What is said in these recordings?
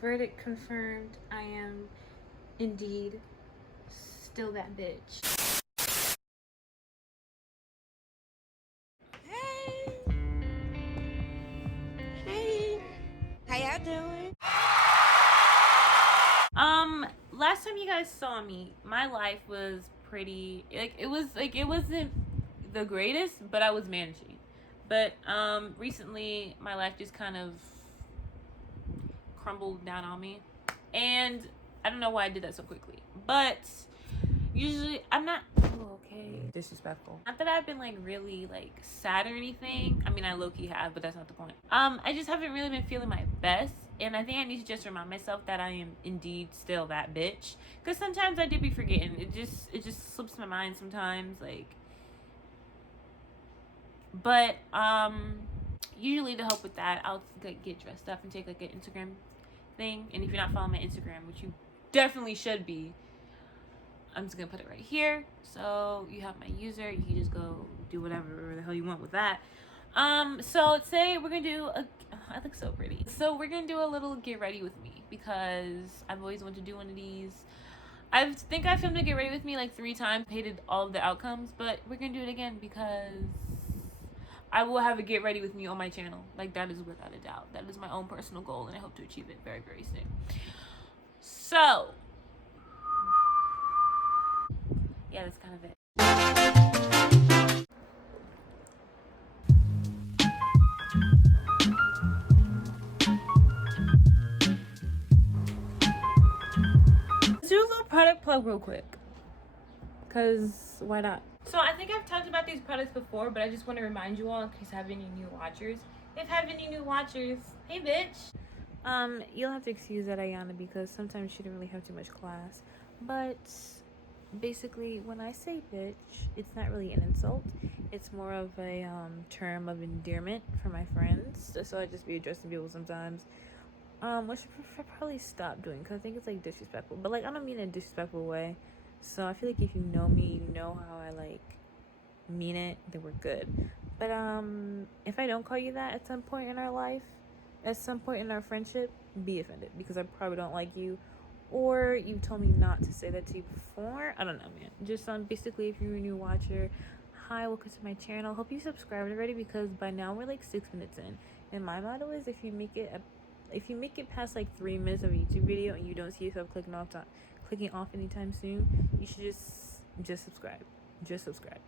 Verdict confirmed. I am indeed still that bitch. Hey. Hey. How y'all doing? Last time you guys saw me, my life was pretty it wasn't the greatest, but I was managing. But recently my life just kind of crumbled down on me. And I don't know why I did that so quickly. But usually I'm not disrespectful. Not that I've been like really like sad or anything. I mean, I low-key have, but that's not the point. I just haven't really been feeling my best, and I think I need to just remind myself that I am indeed still that bitch, because sometimes I did be forgetting. It just slips my mind sometimes, like. But usually to help with that, I'll like get dressed up and take like an Instagram thing. And if you're not following my Instagram, which you definitely should be, I'm just gonna put it right here, so you have my user. You can just go do whatever the hell you want with that. So today we're gonna do I look so pretty. So we're gonna do a little get ready with me, because I've always wanted to do one of these. I think I filmed a get ready with me like 3 times, hated all of the outcomes, but we're gonna do it again because I will have a get ready with me on my channel. Like, that is without a doubt. That is my own personal goal, and I hope to achieve it very, very soon. So yeah, that's kind of it. Let's do a little product plug real quick, because why not? So I think I've talked about these products before, but I just want to remind you all in case I have any new watchers. If I have any new watchers, hey bitch. You'll have to excuse that, Ayana, because sometimes she didn't really have too much class. But basically, when I say bitch, it's not really an insult. It's more of a term of endearment for my friends. So I just be addressing people sometimes. Which I probably stop doing, because I think it's like disrespectful. But like, I don't mean in a disrespectful way. So I feel like if you know me, you know how I like mean it, then we're good. But if I don't call you that at some point in our life, at some point in our friendship, be offended, because I probably don't like you, or you told me not to say that to you before. I don't know, man. Just basically, if you're a new watcher, hi, welcome to my channel. Hope you subscribed already, because by now we're like 6 minutes in, and my motto is, if you make it past like 3 minutes of a YouTube video and you don't see yourself clicking off anytime soon, you should just subscribe. Just subscribe.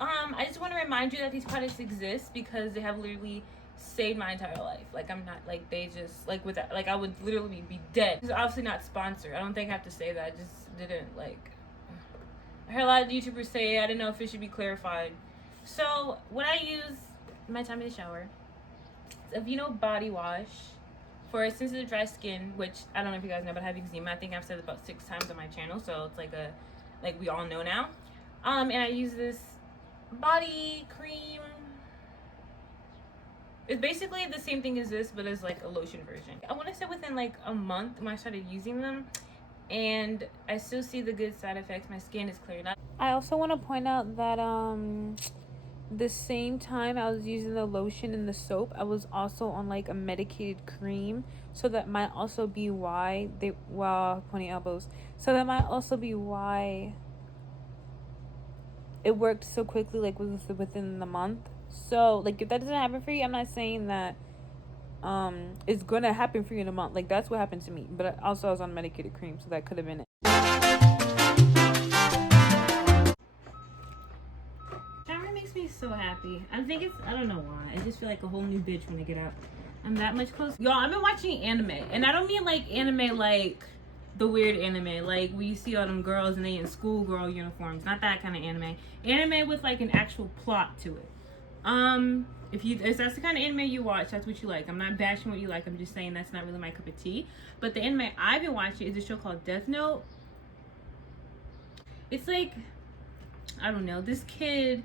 I just want to remind you that these products exist because they have literally saved my entire life. Like, I'm not like, they just like, with that, like, I would literally be dead. It's obviously not sponsored. I don't think I have to say that. I just didn't like. I heard a lot of YouTubers say it. I didn't know if it should be clarified. So what I use in my time in the shower, a 𝕊𝕆𝕀𝔸𝕃 body wash for sensitive dry skin, which I don't know if you guys know, but I have eczema. I think I've said it about 6 times on my channel, so it's like we all know now. And I use this body cream. It's basically the same thing as this, but it's like a lotion version. I want to say within like a month when I started using them, and I still see the good side effects. My skin is cleared up. I also want to point out that the same time I was using the lotion and the soap, I was also on like a medicated cream, so that might also be why pointing elbows. So that might also be why it worked so quickly, like within the month. So like, if that doesn't happen for you, I'm not saying that it's gonna happen for you in a month. Like, that's what happened to me. But also I was on medicated cream, so that could have been it. Makes me so happy. I don't know why. I just feel like a whole new bitch when I get out. I'm that much closer. Y'all, I've been watching anime, and I don't mean like anime like the weird anime, like we see all them girls and they in schoolgirl uniforms. Not that kind of anime. Anime with like an actual plot to it. If that's the kind of anime you watch, that's what you like. I'm not bashing what you like. I'm just saying that's not really my cup of tea. But the anime I've been watching is a show called Death Note. It's like, I don't know, this kid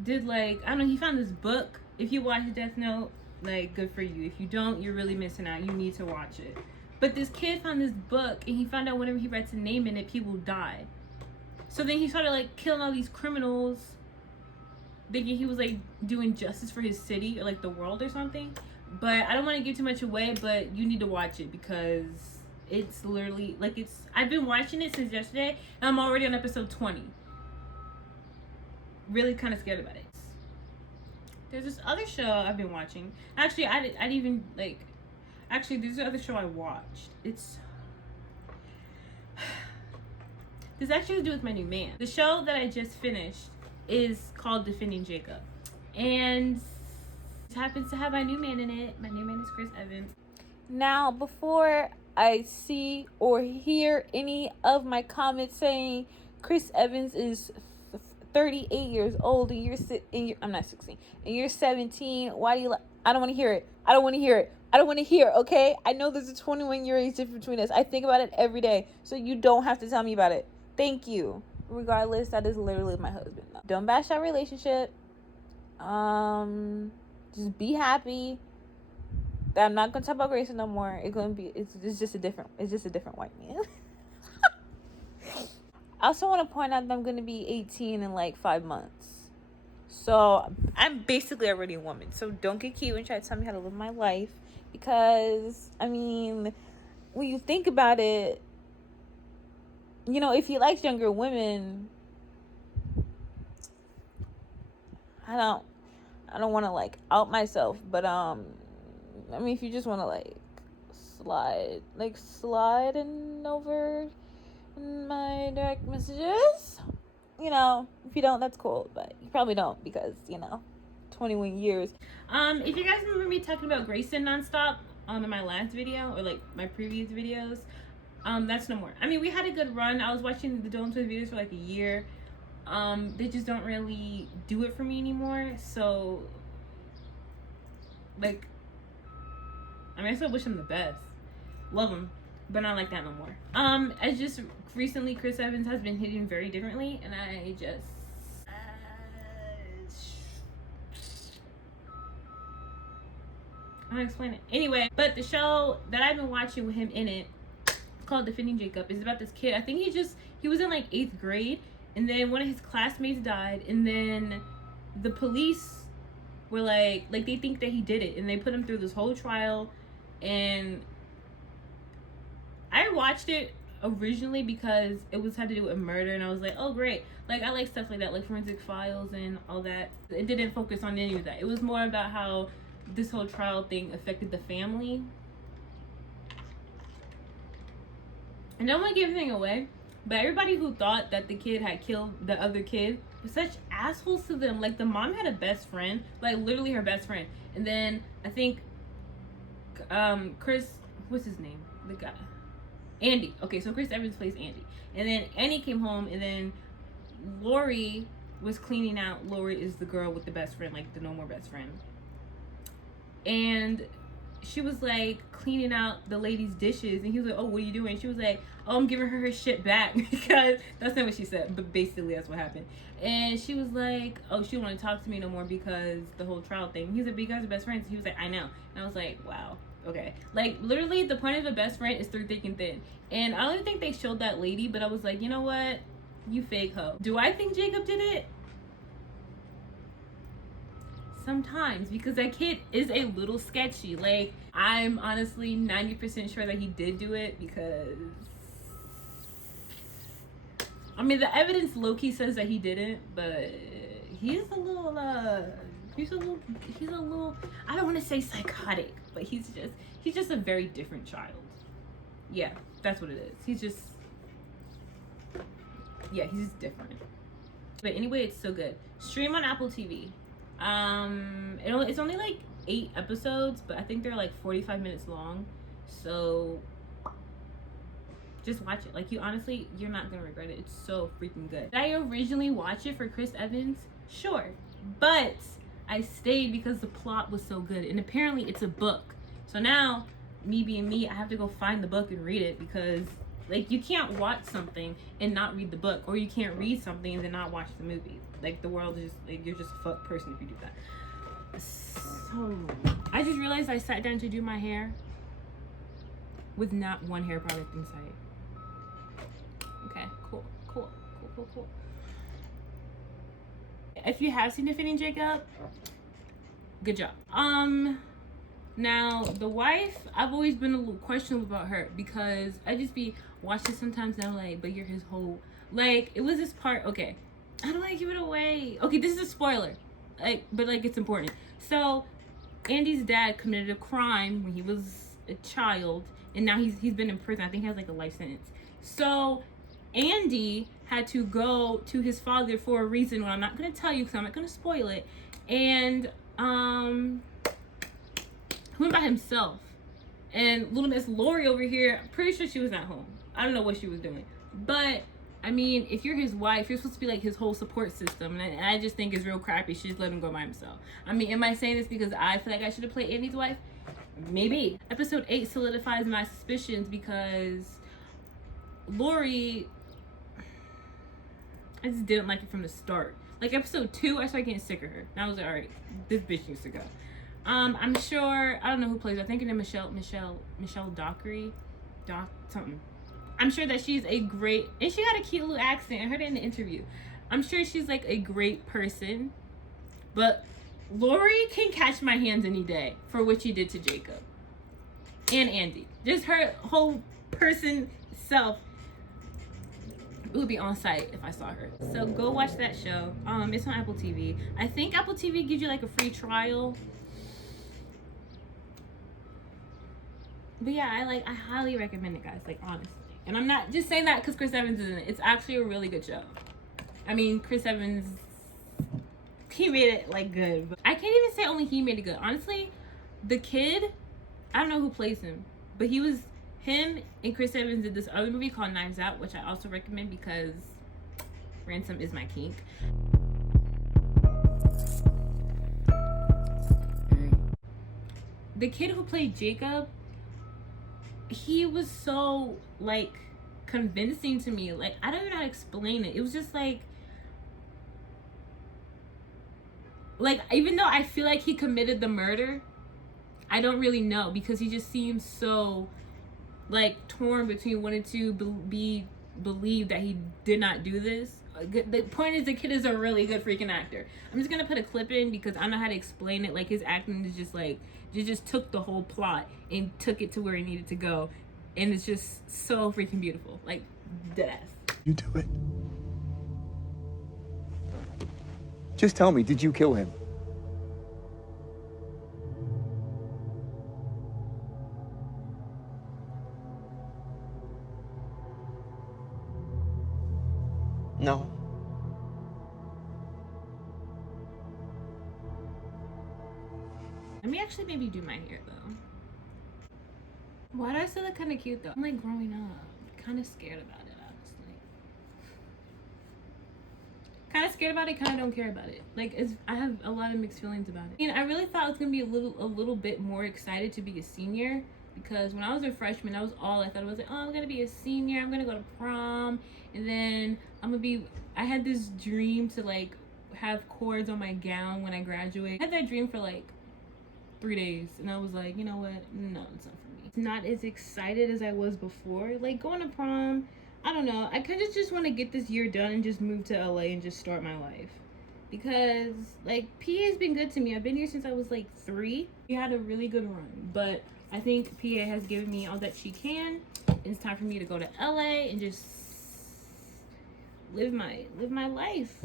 did like, I don't know, he found this book. If you watch Death Note, like, good for you. If you don't, you're really missing out. You need to watch it. But this kid found this book, and he found out whenever he writes a name in it, people died. So then he started like killing all these criminals, thinking he was like doing justice for his city or like the world or something. But I don't want to give too much away, but you need to watch it because it's literally like I've been watching it since yesterday and I'm already on episode 20. Really kind of scared about it. There's this other show I've been watching. Actually, I'd even like. Actually, there's another show I watched. This actually has to do with my new man. The show that I just finished is called Defending Jacob, and it happens to have my new man in it. My new man is Chris Evans. Now, before I see or hear any of my comments saying Chris Evans is 38 years old and I'm not 16 and you're 17, why do you I don't want to hear it. I don't want to hear it. I don't want to hear, okay? I know there's a 21-year age difference between us. I think about it every day, so you don't have to tell me about it. Thank you. Regardless, that is literally my husband. Don't bash our relationship. Just be happy that I'm not gonna talk about Grayson no more. It's just a different white man. I also want to point out that I'm gonna be 18 in like 5 months. So I'm basically already a woman. So don't get cute and try to tell me how to live my life. Because, I mean, when you think about it, you know, if he likes younger women, I don't want to like out myself, but I mean, if you just want to like slide in over my direct messages, you know, if you don't, that's cool, but you probably don't because, you know, 21 years. If you guys remember me talking about Grayson nonstop in my last video or like my previous videos, that's no more. I mean, we had a good run. I was watching the Dylan Twins videos for like a year. They just don't really do it for me anymore. So, like, I mean, I still wish them the best. Love them, but not like that no more. I just recently Chris Evans has been hitting very differently, and I just I don't explain it. Anyway, but the show that I've been watching with him in it, called Defending Jacob, is about this kid. I think he was in like 8th grade, and then one of his classmates died, and then the police were like they think that he did it, and they put him through this whole trial. And I watched it originally because it had to do with murder, and I was like, oh great, like I like stuff like that, like Forensic Files and all that. It didn't focus on any of that. It was more about how this whole trial thing affected the family. And I don't want to give anything away, but everybody who thought that the kid had killed the other kid was such assholes to them. Like, the mom had a best friend, like literally her best friend, and then I think Chris, what's his name, the guy, Andy. Okay, so Chris Evans plays Andy, and then Andy came home, and then Lori was cleaning out. Lori is the girl with the best friend, like the no more best friend, and she was like cleaning out the lady's dishes, and he was like, oh, what are you doing? She was like, oh, I'm giving her shit back. Because that's not what she said, but basically that's what happened. And she was like, oh, she don't want to talk to me no more because the whole trial thing. He was like, but you guys are best friends. He was like, I know. And I was like, wow, okay. Like, literally the point of a best friend is through thick and thin. And I don't think they showed that lady, but I was like, you know what, you fake hoe. Do I think Jacob did it? Sometimes, because that kid is a little sketchy. Like, I'm honestly 90% sure that he did do it, because I mean, the evidence low-key says that he didn't, but he's a little I don't want to say psychotic, but he's just a very different child. Yeah, that's what it is. He's just different. But anyway, it's so good. Stream on Apple TV. It's only like 8 episodes, but I think they're like 45 minutes long, so just watch it. Like, you're not gonna regret it. It's so freaking good. Did I originally watch it for Chris Evans? Sure, but I stayed because the plot was so good, and apparently it's a book. So now, me being me, I have to go find the book and read it, because like, you can't watch something and not read the book, or you can't read something and then not watch the movie. Like, the world is just, like, you're just a fuck person if you do that. So, I just realized I sat down to do my hair with not one hair product in sight. Okay, cool. If you have seen Defending Jacob, good job. Now, the wife, I've always been a little questionable about her because I just be watching sometimes and I'm like, but you're his whole, like, it was this part, okay, I don't want to give it away. Okay, this is a spoiler, like, but like, it's important. So, Andy's dad committed a crime when he was a child, and now he's been in prison. I think he has like a life sentence. So, Andy had to go to his father for a reason, what I'm not going to tell you because I'm not going to spoil it, and, he went by himself. And little Miss Lori over here, I'm pretty sure she was at home. I don't know what she was doing. But, I mean, if you're his wife, you're supposed to be like his whole support system. And I just think it's real crappy. She just let him go by himself. I mean, am I saying this because I feel like I should have played Andy's wife? Maybe. Episode 8 solidifies my suspicions because Lori, I just didn't like it from the start. Like episode 2, I started getting sick of her. And I was like, all right, this bitch needs to go. I'm sure, I don't know who plays her. I think her name is 𝕊𝕆₃, something. I'm sure that she's a great, and she got a cute little accent. I heard it in the interview. I'm sure she's like a great person, but Lori can catch my hands any day for what she did to Jacob and Andy. Just her whole person self. It would be on site if I saw her. So go watch that show. It's on Apple TV. I think Apple TV gives you like a free trial. But yeah, I highly recommend it, guys, like, honestly. And I'm not just saying that because Chris Evans is in it. It's actually a really good show. I mean, Chris Evans, he made it, like, good. But I can't even say only he made it good. Honestly, the kid, I don't know who plays him, but him and Chris Evans did this other movie called Knives Out, which I also recommend because ransom is my kink. The kid who played Jacob, he was so, like, convincing to me. Like, I don't even know how to explain it. It was just like, even though I feel like he committed the murder, I don't really know because he just seems so, like, torn between wanting to believe that he did not do this. The point is, the kid is a really good freaking actor. I'm just gonna put a clip in because I don't know how to explain it. Like, his acting is just like, he just took the whole plot and took it to where he needed to go, and it's just so freaking beautiful. Like, deadass. You do it. Just tell me, did you kill him? No. Let me actually maybe do my hair though. Why do I still look kind of cute though? I'm like growing up. Kind of scared about it, honestly. Kind of scared about it, kind of don't care about it. Like, I have a lot of mixed feelings about it. I mean, I really thought I was gonna be a little bit more excited to be a senior because when I was a freshman, that was all I thought. I was like, oh, I'm gonna be a senior. I'm gonna go to prom, and then I had this dream to like have cords on my gown when I graduate. I had that dream for like 3 days, and I was like, you know what, no, it's not for me. It's not as excited as I was before. Like, going to prom, I don't know, I kind of just want to get this year done and just move to LA and just start my life, because like PA has been good to me. I've been here since I was like 3. We had a really good run, but I think PA has given me all that she can, and it's time for me to go to LA and just live my life.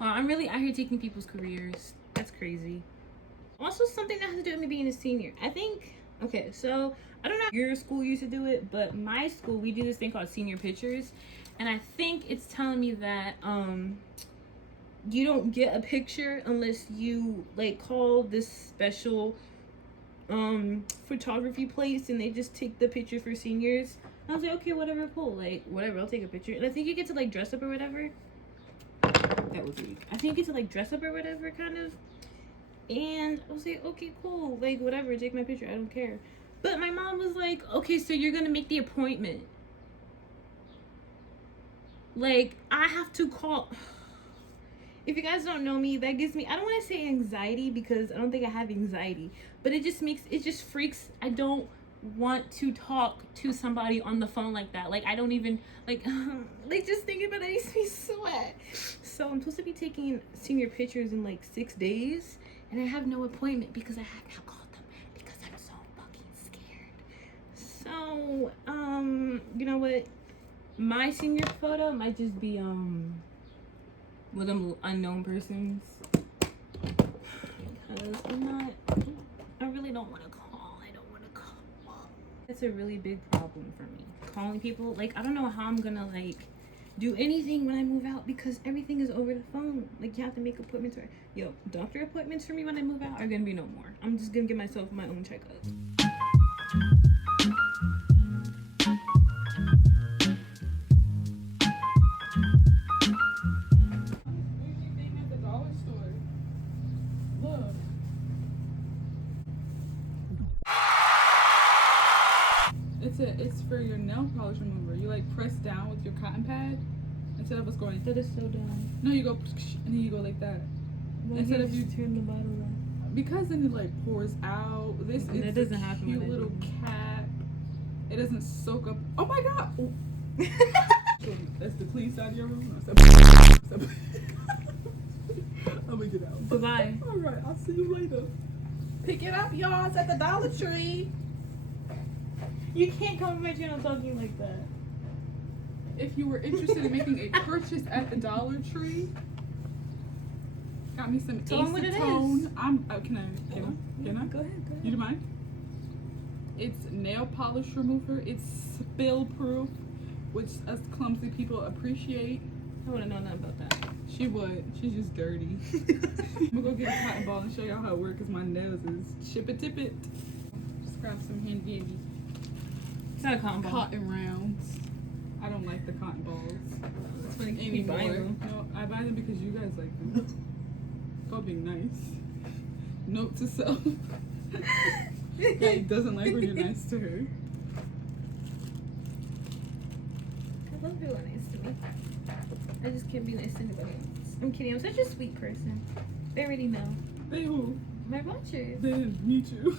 Wow, I'm really out here taking people's careers. That's crazy. Also, something that has to do with me being a senior. I think, okay, so I don't know if your school used to do it, but my school, we do this thing called senior pictures, and I think it's telling me that you don't get a picture unless you like call this special photography place, and they just take the picture for seniors. And I was like, okay, whatever, cool, like whatever, I'll take a picture. And I think you get to like dress up or whatever. That was weak. I think you get to like dress up or whatever, kind of. And I was like, okay, cool, like whatever, take my picture, I don't care. But my mom was like, okay, so you're gonna make the appointment. Like, I have to call. If you guys don't know me, that gives me, I don't want to say anxiety because I don't think I have anxiety, but it just freaks. I don't want to talk to somebody on the phone like that. Like, I don't even, like just thinking about it makes me sweat. So I'm supposed to be taking senior pictures in like 6 days, and I have no appointment because I have not called them because I'm so fucking scared. So, you know what? My senior photo might just be with them unknown persons. Because I really don't want to call. I don't want to call. It's a really big problem for me. Calling people, like, I don't know how I'm gonna, like, do anything when I move out because everything is over the phone. Like, you have to make appointments. Or, yo, doctor appointments for me when I move out are gonna be no more. I'm just gonna give myself my own checkup. It's for your nail polish remover. You like press down with your cotton pad instead of us going. That is so dumb. No, you go and then you go like that. Well, instead of you turn the bottle on. Because then it like pours out. This is that doesn't happen. Cute little cap. It doesn't soak up. Oh my god! Oh. That's the clean side of your room. I'm gonna get out. Bye bye. All right, I'll see you later. Pick it up, y'all. It's at the Dollar Tree. You can't come to my channel talking like that. If you were interested in making a purchase at the Dollar Tree, got me some Tell 'em what it acetone. is. Can I? Go ahead. Go ahead. You do mind? It's nail polish remover. It's spill proof, which us clumsy people appreciate. I wouldn't know nothing about that. She would. She's just dirty. I'm gonna go get a cotton ball and show y'all how it works because my nails is chip it tip it. Just grab some handy dandy It's not a cotton ball. cotton rounds. I don't like the cotton balls It's funny you anymore. buy them. No, I buy them because you guys like them. Go being nice. Note to self. He doesn't like when you're nice to her. I love people nice to me. I just can't be nice to anybody else. I'm kidding. I'm such a sweet person. They already know. They who? My watchers. They me too.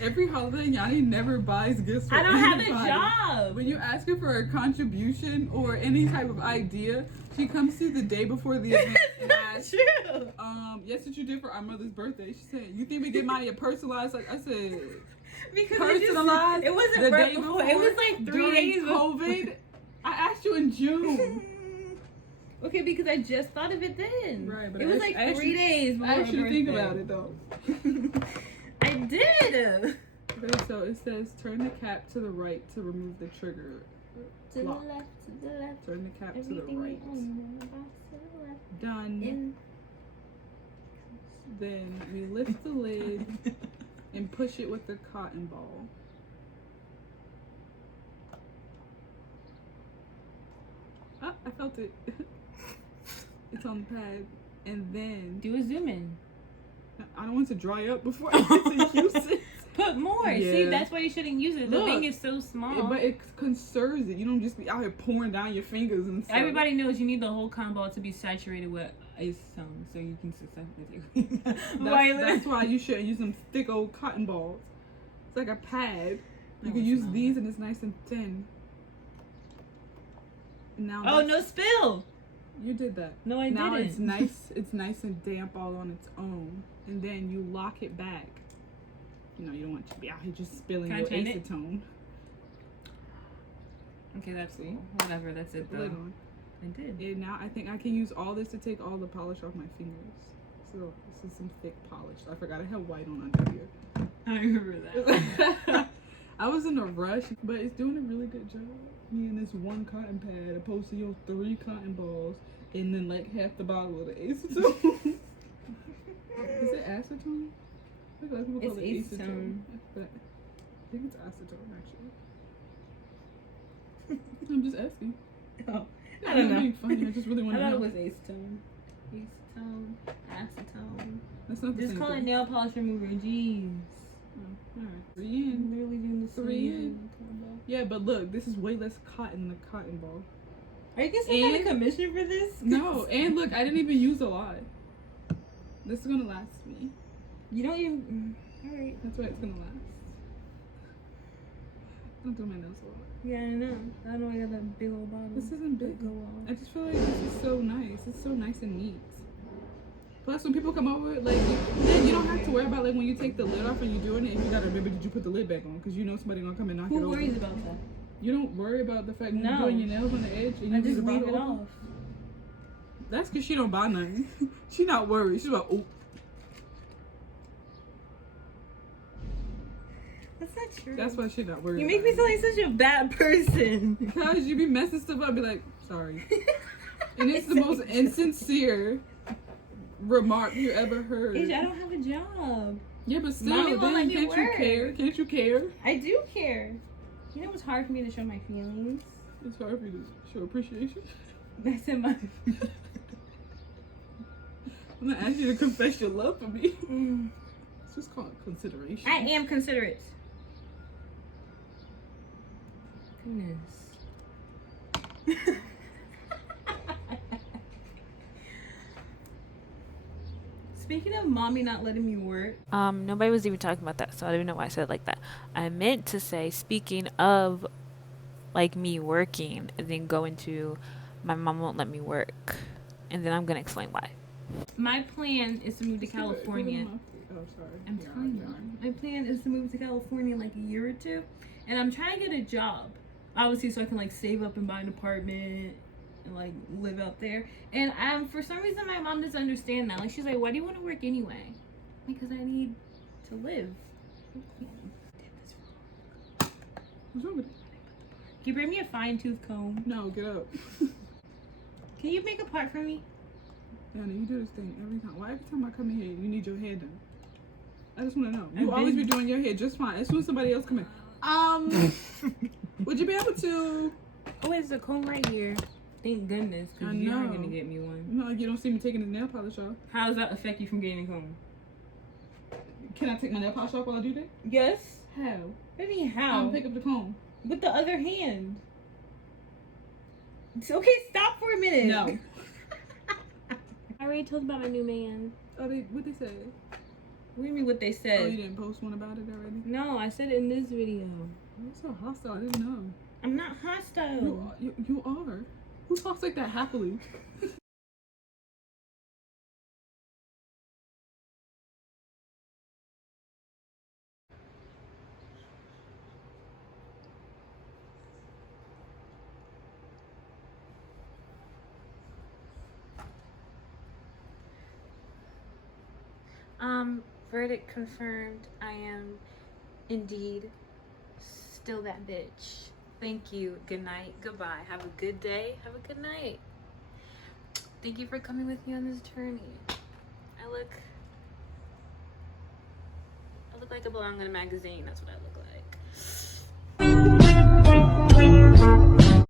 Every holiday, Yanni never buys gifts for I don't have anybody. a job. When you ask her for a contribution or any type of idea, she comes to the day before the event and asks, True. yes, what you did for our mother's birthday. She said, you think we get Maya personalized? Like I said, Because personalized. it wasn't the right day before. It was like 3 during days before. COVID. I asked you in June. Okay, because I just thought of it then. Right, but it was like 3 days before I asked you to think her about it though. birthday. I did. Okay, so it says turn the cap to the right to remove the trigger. To Lock. the left, to the left. Turn the cap to the Everything right. we own, box to the left. Done. In. Then we lift the lid and push it with the cotton ball. Ah, I felt it. It's on the pad. And then Do a zoom in. I don't want it to dry up before I get to use it. Put more. Yeah. See, that's why you shouldn't use it. The Look. thing is so small. But it conserves it. You don't just be out here pouring down your fingers and stuff. Everybody knows you need the whole cotton ball to be saturated with acetone so you can successfully. That's why you shouldn't use them thick old cotton balls. It's like a pad. You No, can it's use not. these and it's nice and thin. Now Oh, no spill. you did that. No, I Now didn't. it's nice. It's nice and damp all on its own, and then you lock it back. You know, you don't want to be out here just spilling Can I your turn it? acetone. Okay, that's it. Whatever, that's it though. Lid on. I did. And now I think I can use all this to take all the polish off my fingers. So this is some thick polish. I forgot I have white on under here. I remember that. I was in a rush, but it's doing a really good job. Me and this one cotton pad opposed to your 3 cotton balls and then like half the bottle of the acetone. Is it acetone? I feel like people call It's it acetone. But I think it's acetone actually. I'm just asking. Oh, I I'm don't not know. being funny. I just really want I to thought know. it was acetone. Acetone. Acetone. That's not the Just same call it thing. nail polish remover. Jeez. Oh, alright. 3 I'm in. literally doing the 3 in. same combo. Yeah, but look, this is way less cotton than the cotton ball. Are you getting some kind of And- commission for this? No, and look, I didn't even use a lot. This is gonna last me. You don't even. Alright. That's why it's gonna last. I don't do my nails a lot. Yeah, I know. I know I got that big old bottle. This isn't big. Go off. I just feel like this is so nice. It's so nice and neat. Plus, when people come over, like, then you don't have to worry about, like, when you take the lid off and you're doing it, if you gotta remember, did you put the lid back on? Because you know somebody gonna come and knock it over. Who worries about that? You don't worry about the fact that No. you're doing your nails on the edge and I you just leave leave the it bottle off. open. That's because she don't buy nothing. She not worried. She's like, oh. That's not true. That's why she not worried. You make me sound like such a bad person. Because you be messing stuff up and be like, sorry. And it's the most insincere remark you ever heard. I don't have a job. Yeah, but still, Mommy won't let then me can't you work. care? Can't you care? I do care. You know it's hard for me to show my feelings. It's hard for you to show appreciation. That's in my. I'm not asking you to confess your love for me. It's just called consideration. I am considerate. Goodness. Speaking of mommy not letting me work, Nobody was even talking about that, so I don't even know why I said it like that. I meant to say, speaking of like me working and then going to my mom won't let me work, and then I'm gonna explain why. my plan is to move to California. Oh, sorry. I'm telling you, my plan is to move to California in like a year or two, and I'm trying to get a job, obviously, so I can like save up and buy an apartment and like live out there. And for some reason, my mom doesn't understand that. Like, she's like, "Why do you want to work anyway?" Because I need to live. What's wrong with you? Can you bring me a fine tooth comb? No, get up. Can you make a part for me? Danny, you do this thing every time. Why every time I come in here, you need your hair done? I just want to know. You I've always been- be doing your hair just fine. As soon as somebody else come in, would you be able to? Oh, it's a comb right here. Thank goodness, I because you're not know. gonna get me one. No, you don't see me taking the nail polish off. How does that affect you from getting a comb? Can I take my nail polish off while I do that? Yes. How? What do you mean how? Pick up the comb. With the other hand. It's okay, stop for a minute. No. I already told about my new man. Oh, what they say? What do you mean what they said? Oh, you didn't post one about it already? No, I said it in this video. You're so hostile. I didn't know. I'm not hostile. You are. Who talks like that happily? Verdict confirmed. I am indeed still that bitch. Thank you. Good night. Goodbye. Have a good day. Have a good night. Thank you for coming with me on this journey. I look like I belong in a magazine. That's what I look like.